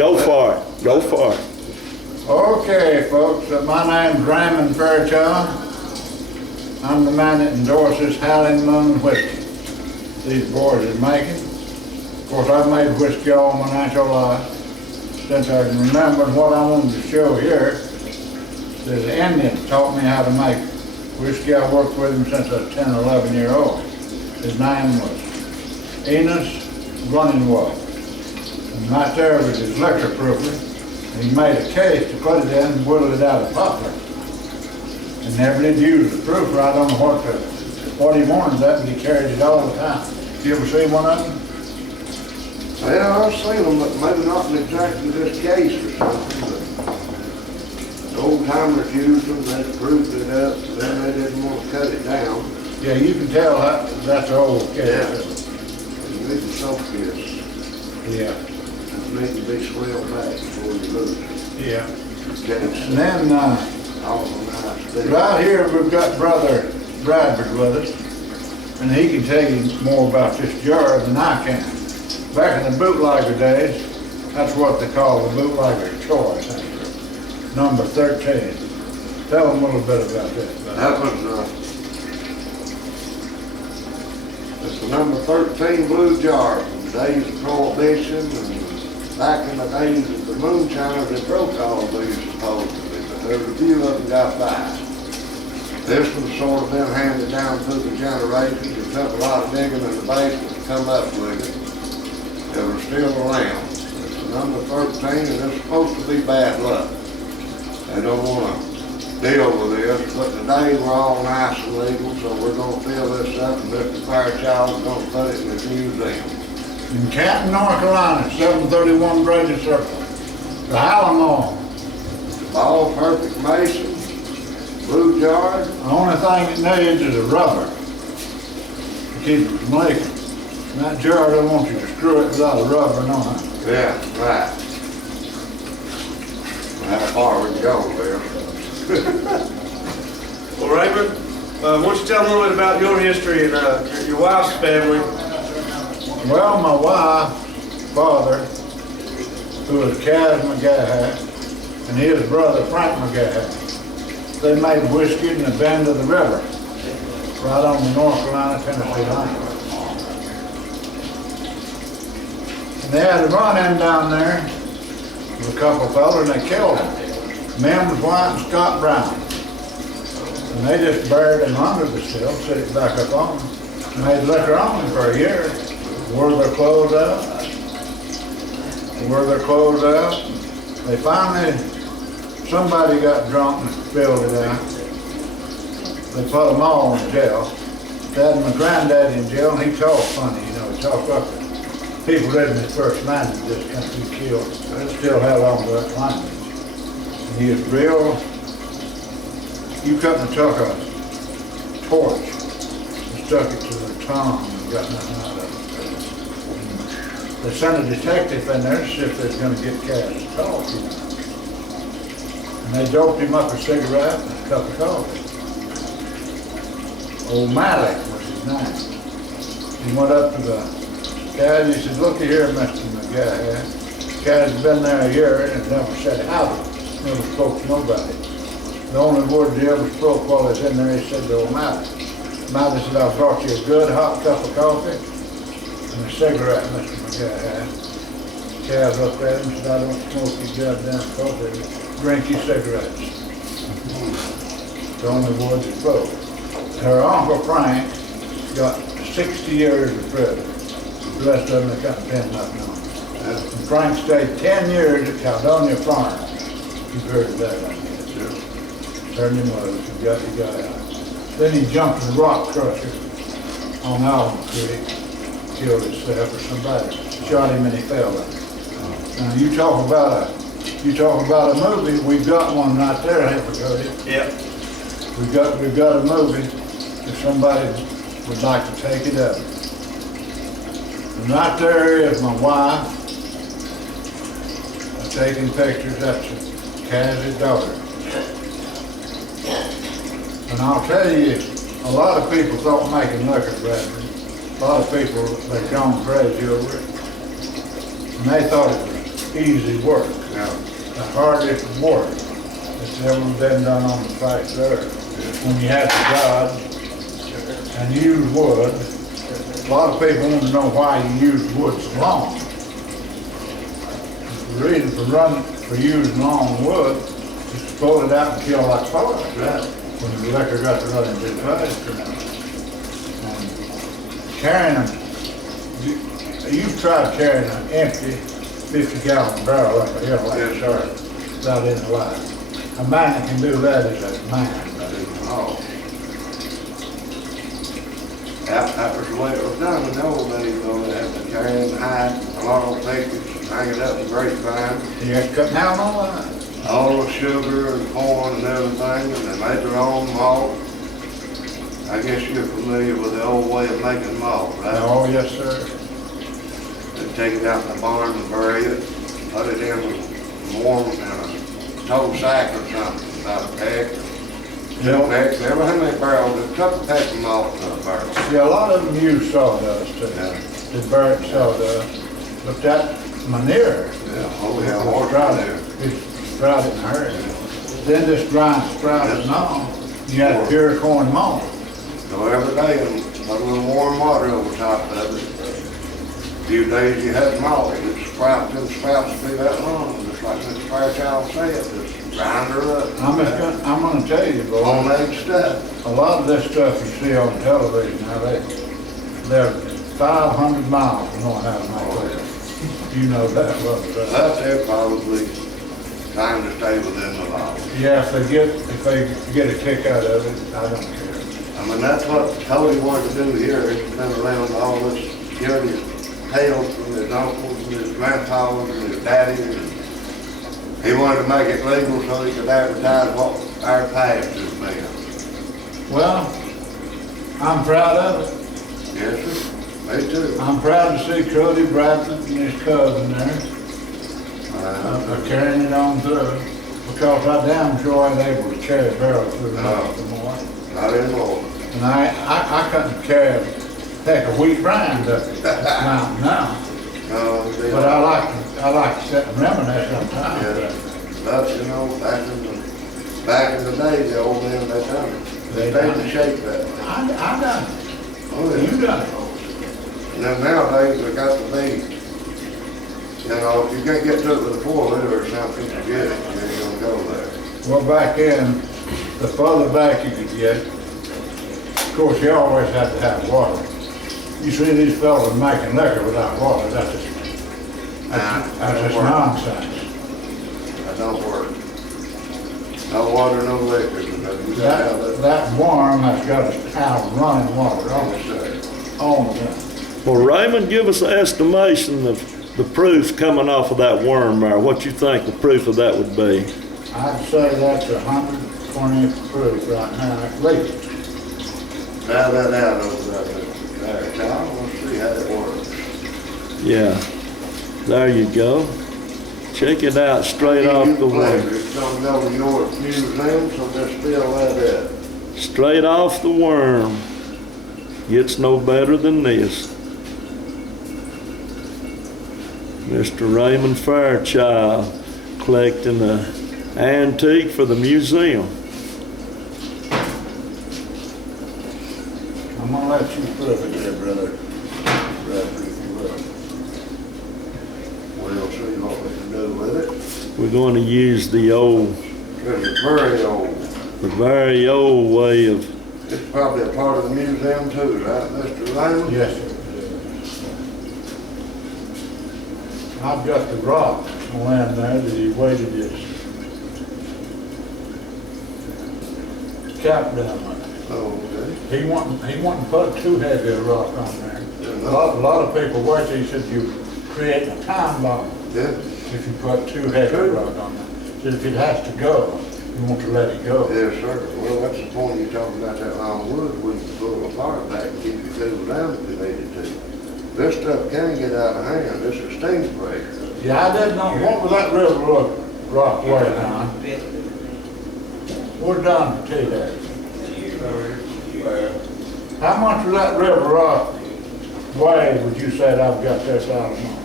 Go for it. Go for it. Okay, folks, my name's Raymond Fairchild. I'm the man that endorses Howling Moon whiskey these boys are making. Of course, I've made whiskey all my natural life since I can remember. And what I wanted to show here is the Indian taught me how to make whiskey. I worked with him since I was 10 or 11 years old. His name was Enos Running Water. And right there was his liquor proofer. He made a case to put it in and whittle it out of poplar. And never did use the proofer. I don't know what he wanted that, but he carried it all the time. You ever see one of them? Well, I've seen them, but maybe not in exactly this case or something, but the old timers used them, they proved it up, then they didn't want to cut it down. Yeah, you can tell that's an old case. Yeah. You need to soak this. Yeah. It needs to be swelled back before you lose it. Yeah. Okay. And then, All nice. right here we've got Brother Bradford with us, and he can tell you more about this jar than I can. Back in the bootlegger days, that's what they call the bootlegger choice, number 13. Tell them a little bit about that. That was, it's the number 13 blue jar from the days of Prohibition, and back in the days of the moonshiners, they broke all these supposedly, but there's a few of them got by. This one's sort of been handed down through the generations. It took a lot of digging in the basement to come up with it. They were still around. It's the number 13, and it's supposed to be bad luck. They don't want to deal with this, but today we're all nice and legal, so we're going to fill this up, and Mr. Fairchild is going to put it in his museum. In Canton, North Carolina, 731 Brady Circle. The Howling. All perfect mason, blue jar. The only thing it needs is a rubber to keep it from leaking. And that jar, they want you to screw it without a rubber on it. Yeah, right. How far we can go there. Well, Raymond, why don't you tell me a little bit about your history and your wife's family? Well, my wife's father, who was Kaz McGahat, and his brother Frank McGahat, they made whiskey in the bend of the river, right on the North Carolina-Tennessee line. And they had a run-in down there with a couple of fellas, and they killed them. Mims White and Scott Brown. And they just buried them under the sill, set it back up on them, made liquor on them for a year. Wore their clothes out. They finally, somebody got drunk and spilled it out. They put them all in jail. They had my granddaddy in jail, and he talked funny, he talked up. People read his first language, this country killed, and still held on to that language. And he was real, you couldn't have took a torch and stuck it to their tongue and got nothing out of it. They sent a detective in there to see if they was going to get Kaz to talk, And they doped him up a cigarette and a cup of coffee. Old Malik was his name. He went up to the Kaz, he said, "Looky here, Mr. McGahat. Kaz has been there a year and never said howdy. Never spoke to nobody. The only word he ever spoke while he was in there, he said to old Malik. Malik said, I brought you a good hot cup of coffee and a cigarette, Mr. McGahat. Kaz looked at him and said, I don't smoke your goddamn coffee. Drink your cigarettes. The only word he spoke. Her Uncle Frank got 60 years in prison. The rest of them they couldn't pin nothing on. And Frank stayed 10 years at Caledonia Farm. You heard of that, I guess. Turned him loose and got the guy out. Then he jumped in the rock crusher on Allen Creek, killed himself or somebody. Shot him and he fell in. Now you talk about a movie, we've got one right there, haven't we, Cody? Yep. We've got a movie, if somebody would like to take it up. And right there is my wife, taking pictures, that's Kaz's daughter. And I'll tell you, a lot of people thought making liquor, Bradford. A lot of people, they've gone crazy over it. And they thought it was easy work. Yeah. The hardest work that's ever been done on the face of the earth. When you have to dodge and use wood, a lot of people want to know why you use wood so long. The reason for using long wood is to pull it out and kill that fire. Right. When the liquor got to running too fast. And carrying them, you've tried carrying an empty 50-gallon barrel up a hill like Yes, that without any light. A man that can do that is a man. Oh. That was the way it was done in the old days, though. They had to carry in high, a lot of pickets, hang it up in grapevine. You have to cut down on that. All the sugar and corn and everything, and they made their own malt. I guess you're familiar with the old way of making malt, right? Oh, yes, sir. They take it out in the barn and bury it, put it in warm in a tow sack or something, about a peck. Two pecks, every how many barrels, a couple pecks of malt in a barrel. See, a lot of them use sawdust too. Yeah. They burn sawdust. But that manure, Yeah, oh yeah, it's horse dried there. it's dried in a hurry. Then this grind sprouts and all. You got pure corn malt. So every day, and put a little warm water over top of it. A few days you had malt, it sprouts and sprouts to be that long, just like Mr. Fairchild said, just grind her up. I'm gonna tell you, boy, Homemade stuff. a lot of this stuff you see on television now, they're 500 miles from knowing how to make it. You know that, well, Up there probably time to stay within the law. yeah, if they get a kick out of it, I don't care. I mean, that's what Cody wanted to do here. He's been around all this, hearing his tales from his uncles and his grandfathers and his daddy. And he wanted to make it legal so he could advertise what our past has been. Well, I'm proud of it. Yes, sir. Me too. I'm proud to see Cody Bradford and his cousin there. They're carrying it on through, because I damn sure ain't able to carry a barrel through the No. night anymore. Not anymore. And I couldn't carry heck of wheat brine up this mountain now. No, they But I like to sit and reminisce sometimes. Yeah. But, you know, back in the day, the old men, they done it. They stayed in shape that way. I done it. Oh, yeah. You done it. And then nowadays, they got to be, you know, if you can't get to it with a 4-liter or something, forget it. You ain't gonna go there. Well, back then, the further back you could get, of course, you always had to have water. You see these fellas making liquor without water, that's just nonsense. That don't work. No water, no liquor. You gotta have that. That worm has got to have running water on Yes, it, sir. on it. Well, Raymond, give us an estimation of the proof coming off of that worm there. What you think the proof of that would be? I'd say that's 120 proof right now, at least. Try that out over there, John. Let's see how it works. Yeah, there you go. Check it out straight off the worm. It's gonna go to your museum, so just fill that up. Straight off the worm. Gets no better than this. Mr. Raymond Fairchild collecting an antique for the museum. I'm gonna let you prove it there, brother. Bradford, if you will. We'll see what we can do with it. We're going to use the It's very old. very old way of, It's probably a part of the museum too, right, Mr. Raymond? Yes, sir. I've got the rock on there that he weighted his cap down with. Oh, okay. He wouldn't put too heavy a rock on there. Yeah, A lot of people watch, he said you create a time bomb Yeah, if you put too heavy a rock on there. Said if it has to go, you want to let it go. yes, sir. Well, that's the point you're talking about, that long wood, we can pull a fire back and keep it cool down if we needed to. This stuff can get out of hand, this is steam spray. Yeah, I didn't know, what was that river rock weighing on? We're down to T-Day. How much was that river rock weigh, would you say that I've got this out of mine?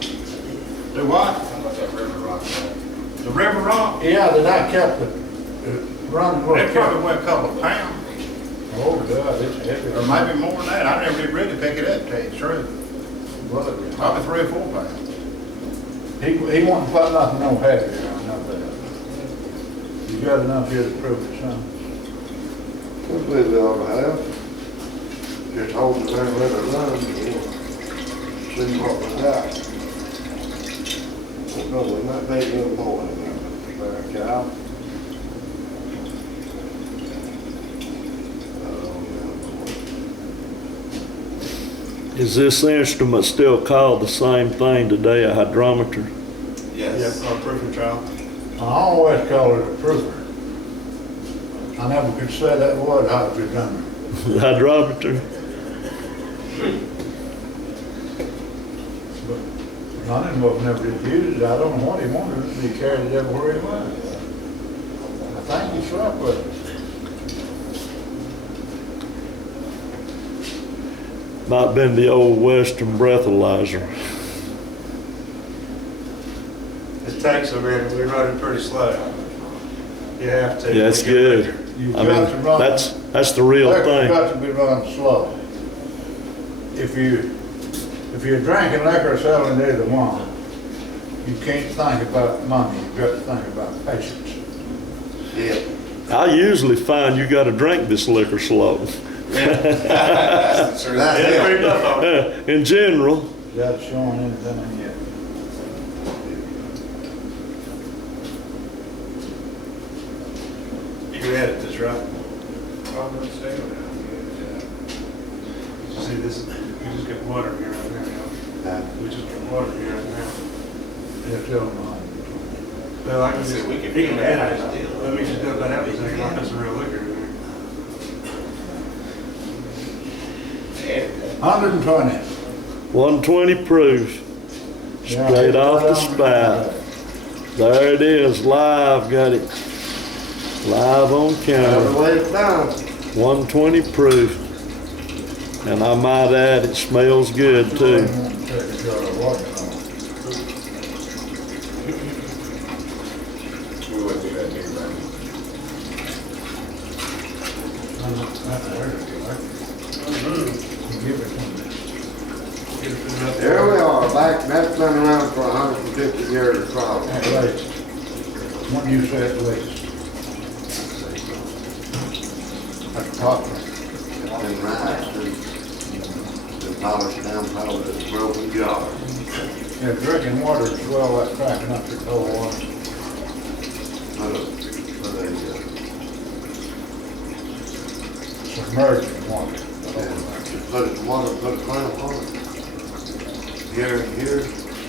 Do what? what's that river rock at? The river rock, Yeah, that I kept it running. they probably weigh a couple of pounds, Oh, God, it's heavy. or maybe more than that. I never did really pick it up, to tell you the truth. Well, Probably 3 or 4 pounds. he won't put nothing no heavier on nothing. You got enough here to prove it, son? I believe they ought to have. Just hold it there and let it run, and we'll see what we got. No, we might make a little more than that, Fairchild. Is this instrument still called the same thing today, a hydrometer? Yeah, our proofing trial. I always call it a proofer. I never could say that word how to be done. The hydrometer? But Ronnie was never did use it. I don't know what he wanted it to be, carried it everywhere he went. I think he slept with it. Might have been the old Western breathalyzer. It takes a minute, we're running pretty slow. You have to. Yeah, it's good. You've I got to mean, run. that's the real Liquor's thing. got to be run slow. If you're drinking liquor or selling either one, you can't think about money, you've got to think about patience. Yeah. I usually find you gotta drink this liquor slow. That's Yeah, pretty it. tough on it. In general, Without showing anything in yet. You can edit this, right? I'm gonna say it. See, this, we just got water here right now, we just got water here right now. Yeah, tell them. Well, I can See, just, we he can can figure add that it, out. let me just dump that out, so I can put some real liquor in there. 120. 120 proof, Yeah, straight off the down. spout. There it is, live, got it. Live on That's the camera, way it's done. 120 proof. And I might add, it smells good too. We wouldn't do that big round. Here we are, back, that's been around for 150 years probably. When you say at least. That's copper. It's been rice, been polished down, polished, it's broken jar. Yeah, drinking water is well like cracking up your cold water. Submerging water. Just put it in water, put a clamp on it. Here and here,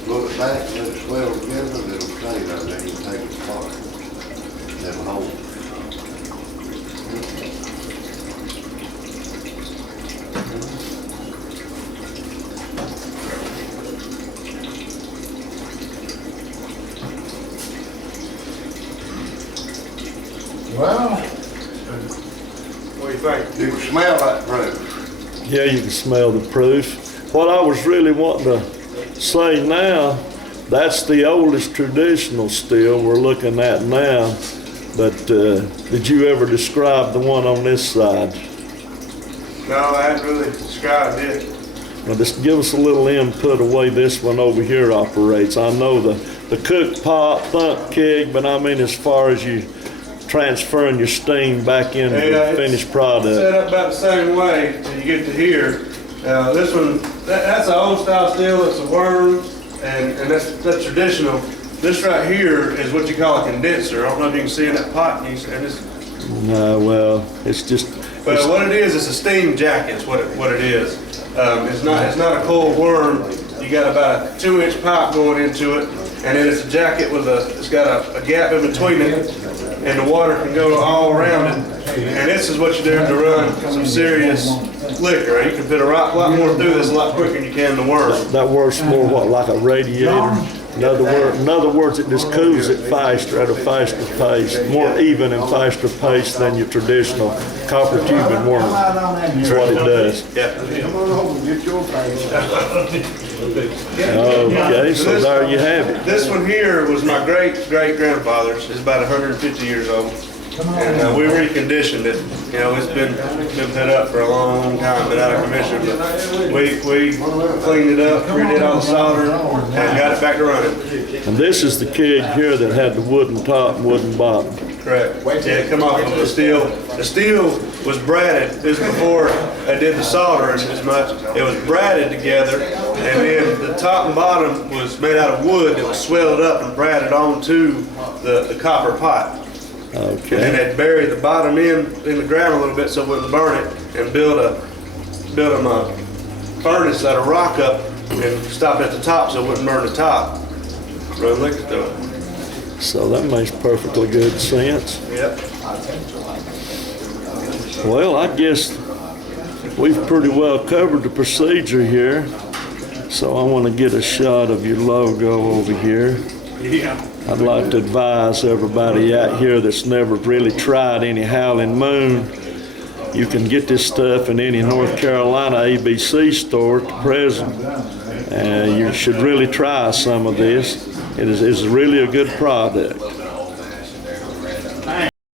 roll it back, let it swell together, and it'll stay there, then you take it apart. Then hold it. Well, What do you think? You can smell that proof. Yeah, you can smell the proof. What I was really wanting to say now, that's the oldest traditional still we're looking at now. But did you ever describe the one on this side? No, I hadn't really described it. Well, just give us a little input of the way this one over here operates. I know the cook pot, thump keg, but I mean as far as you transferring your steam back into Yeah, the finished product. Set up about the same way till you get to here. This one, that's an old style steel, it's a worm, and that's traditional. This right here is what you call a condenser. I don't know if you can see in that pot, and it's, No, well, it's just, but what it is, it's a steam jacket, is what it is. It's not a cold worm. You got about a 2-inch pipe going into it, and then it's a jacket with it's got a gap in between it, and the water can go all around it. And this is what you're doing to run some serious liquor. You can fit a lot more through this a lot quicker than you can the worm. that works more what, like a radiator? In other words, it just cools it faster at a faster pace, more even and faster pace than your traditional copper tubing worm. That's what it does. Yeah. Come on over, get your face. Okay, so there you have it. This one here was my great-great-grandfather's. It's about 150 years old. And we reconditioned it. You know, it's been put up for a long time, been out of commission. But we cleaned it up, redid all the solder, and got it back to running. And this is the keg here that had the wooden top and wooden bottom. Correct. Yeah, come off of the steel. The steel was braided. This was before I did the soldering as much. It was braided together, and then the top and bottom was made out of wood that was swelled up and braided onto the copper pipe. Okay. And then they'd bury the bottom end in the ground a little bit so it wouldn't burn it, and build a furnace out of rock up and stop at the top so it wouldn't burn the top. Run liquor through it. So that makes perfectly good sense. Yep. Well, I guess we've pretty well covered the procedure here. So I want to get a shot of your logo over here. Yeah. I'd like to advise everybody out here that's never really tried any Howling Moon, you can get this stuff in any North Carolina ABC store at the present. You should really try some of this. It is really a good product.